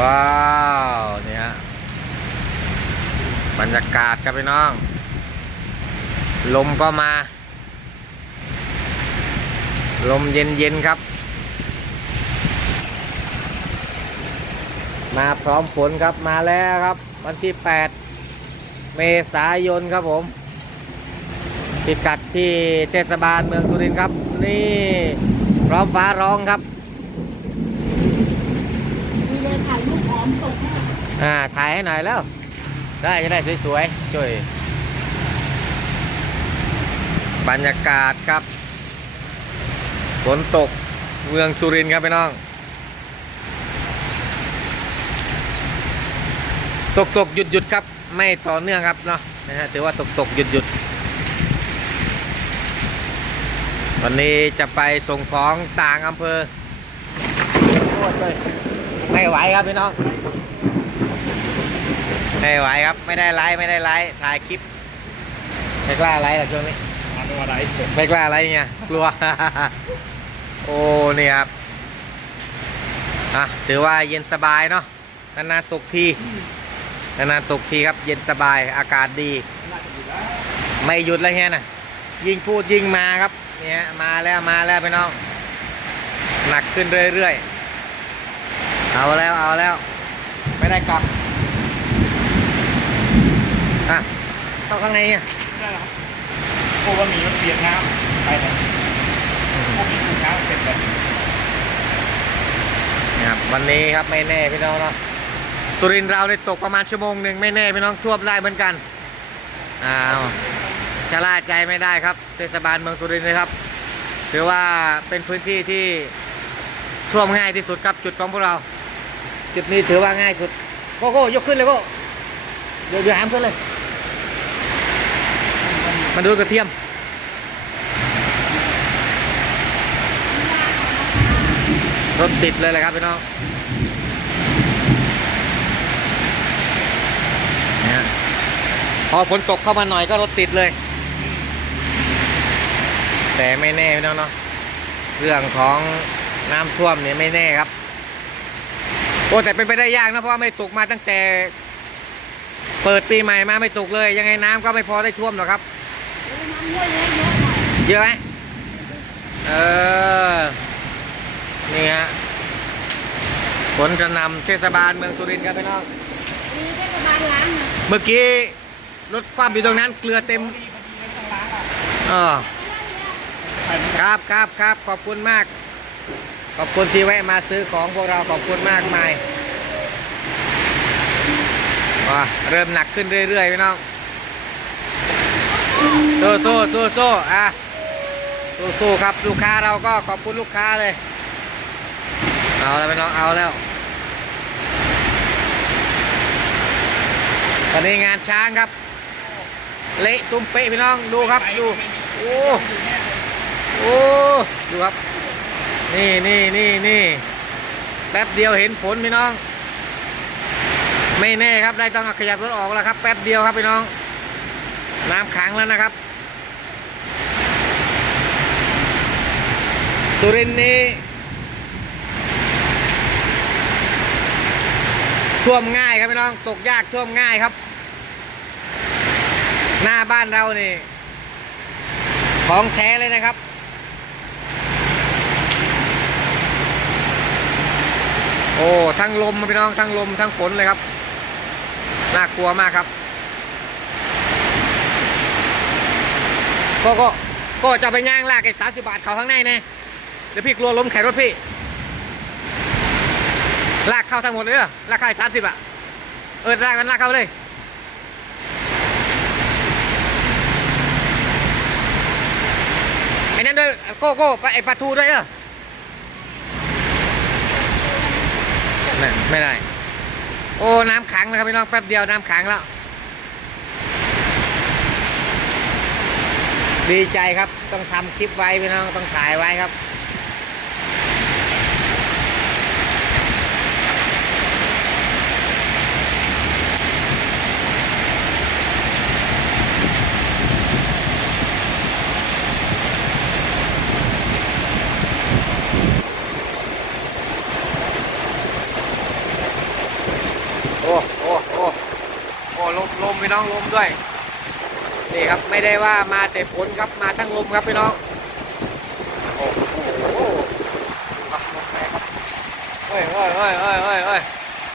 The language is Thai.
ว้าวนี่ฮะบรรยากาศครับพี่น้อง ลมก็มา ลมเย็นๆครับ มาพร้อมฝนครับมาแล้วครับ วันที่ 8 เมษายนครับผมพิกัดที่เทศบาลเมืองสุรินทร์ครับ นี่พร้อมฟ้าร้องครับมีเลยถ่ายรูปพร้ อ่าถ่ายให้หน่อยแล้ว ได้จะได้สวยๆ ช่วย บรรยากาศครับ ฝนตกเมืองสุรินทร์ครับพี่น้อง ตกตกหยุดหยุดครับ ไม่ต่อเนื่องครับเนาะนะฮะถือว่าตกตกหยุดหยุดวันนี้จะไปส่งของต่างอำเภอโอ้ยเจ้ย ไม่ไหวครับพี่น้อง ไม่ไหวครับไม่ได้ไลฟ์ไม่ได้ไลฟ์ถ่ายคลิปไม่กล้าไลฟ์หรอกช่วงนี้มาเป็นอะไรเสร็จไม่กล้าไลฟ์เนี่ยกลัว โอ้นี่ครับอะถือว่าเย็นสบายเนาะนานๆตกทีนานๆตกทีครับ เย็นสบายอากาศดี ไม่หยุดเลยเฮียน่ะยิ่งพูดยิ่งมาครับเนี่ยมาแล้วมาแล้วพี่น้อง หนักขึ้นเรื่อยๆ เอาแล้วเอาแล้ว ไม่ได้กลับอะเข้าข้างในเนี่ยใช่ครับพวกว่ามีมันเปลี่ยนน้ำไปเลยพวกมีถูกน้ำเสร็จเลยนี่ครับวันนี้ครับไม่แน่พี่น้องเนาะสุรินทร์เราได้ตกประมาณชั่วโมงหนึ่งไม่แน่พี่น้องท่วมได้เหมือนกันอ้าวชะล่าใจไม่ได้ครับ เทศบาลเมืองสุรินทร์นะครับถือว่าเป็นพื้นที่ที่ท่วมง่ายที่สุดครับจุดของพวกเรา จุดนี้ถือว่าง่ายสุดโก้โก้ยกขึ้นเลยโก้เดี๋ยวเดี๋ยวหามขึ้นเลยมาดูกระเทียม รถติดเลยแหละครับพี่น้องพอฝนตกเข้ามาหน่อยก็รถติดเลย แต่ไม่แน่พี่น้องเนาะเรื่องของน้ำท่วมเนี่ยไม่แน่ครับ โอ้แต่เป็นไปได้ยากนะเพราะว่าไม่ตกมาตั้งแต่ เปิดปีใหม่มาไม่ตกเลย ยังไงน้ำก็ไม่พอได้ท่วมหรอกครับ เยอะไหมเออนี่ฮะฝนกระนำเทศบาลเมืองสุรินทร์ครับพี่น้องเทศบาลล้างนะเมื่อกี้รถความอยู่ตรงนั้นเกลือเต็มออครับครับครับขอบคุณมาก ขอบคุณที่แวะมาซื้อของพวกเราขอบคุณมากมายว้าเริ่มหนักขึ้นเรื่อยๆพี่น้องโซ่โซ่โซ่โซ่อะโซ่โซ่ครับ ลูกค้าเราก็ขอบคุณลูกค้าเลย เอาแล้วพี่น้องเอาแล้ว ตอนนี้งานช้างครับ เละตุ้มเป๊ะพี่น้องดูครับดูโอ้โอ้ดูครับ นี่นี่นี่นี่แป๊บเดียวเห็นผลพี่น้อง ไม่แน่ครับได้ต้องขยับรถออกแล้วครับ แป๊บเดียวครับพี่น้อง น้ำขังแล้วนะครับสุรินนี้ท่วมง่ายครับพี่น้องตกยากท่วมง่ายครับ หน้าบ้านเรานี่ ของแท้เลยนะครับ โอ้ ทั้งลมพี่น้องทั้งลมทั้งฝนเลยครับ น่ากลัวมากครับ ก็ก็ก็จะไปย่างลากไอ้สาสิบาทเขาข้างในแน่เดี๋ยวพี่กลัวล้มแขนรถพี่ ลากเข้าทั้งหมดเลยหรอลากเข้าสามสิบอะ เออลากกันลากเข้าเลยไอ้นั่นด้วยโก้โก้ไปไอ้ปลาทูด้วยเหรอ ไม่ไม่ได้ โอ้น้ำขังนะครับพี่น้องแป๊บเดียวน้ำขังแล้ว ดีใจครับต้องทำคลิปไว้พี่น้องต้องถ่ายไว้ครับ น้องลมด้วย นี่ครับไม่ได้ว่ามาแต่ฝนครับมาทั้งลมครับพี่น้อง โอ้โหอะลมแรงครับเฮ้ยเฮ้ยเฮ้ยเฮ้ยเฮ้ยเฮ้ย